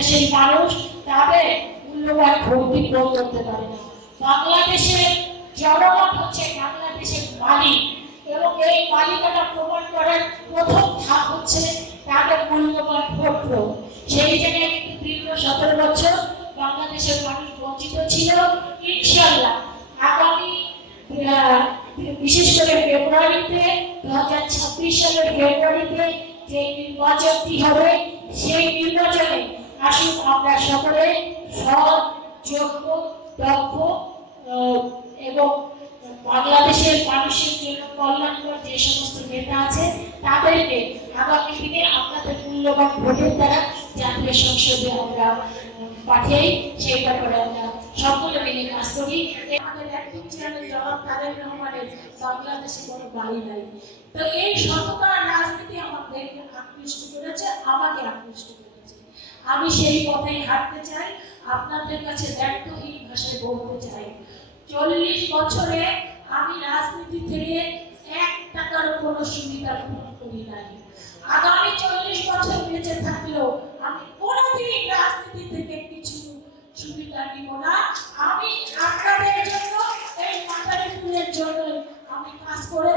বাংলাদেশের মানুষ তাদের মূল্যবান ভোটই প্রয়োগ করতে পারে বাংলাদেশের জনগণ হচ্ছে বাংলাদেশের মালিক এবং এই মালিকানা প্রমাণ করার প্রথম ধাপ হচ্ছে তাদের মূল্যবান ভোট। সেই জায়গায় কিন্তু দীর্ঘ সতেরো বছর বাংলাদেশের মানুষ বঞ্চিত ছিল ইনশাল্লাহ আগামী বিশেষ করে ফেব্রুয়ারিতে, দু হাজার ছাব্বিশ সালের ফেব্রুয়ারিতে যে নির্বাচনটি হবে, সেই নির্বাচনে আসুন আমরা সকলে সৎ, যোগ্য, দক্ষ এবং বাংলাদেশের মানুষের জন্য কল্যাণকর যে সমস্ত নেতা আছে, তাদেরকে আগামী দিনে আপনাদের মূল্যবান ভোটের দ্বারা জাতীয় সংসদে আমরা পাঠিয়ে সেই ব্যাপারে আমরা সকলে মিলে কাজ করি। আমাদের জবাব রহমানের বাংলাদেশে কোনো বাড়ি নাই। তো এই সততার রাজনীতি আমাদেরকে আকৃষ্ট করেছে, আমাকে আকৃষ্ট করেছে। আমি সেই পথেই হাঁটতে চাই, আপনাদের কাছে ব্যর্থহীন ভাষায় বলতে চাই। চল্লিশ বছরে আমি রাজনীতি থেকে এক টাকার কোনো সুবিধা ভোগ করি নাই। আগামী চল্লিশ বছর বেঁচে থাকলেও আমি কোনোদিন রাজনীতি থেকে কিছু সুবিধা নিব না। আমি আপনাদের জন্য এই মাথারি ফুলের জন্য আমি কাজ করে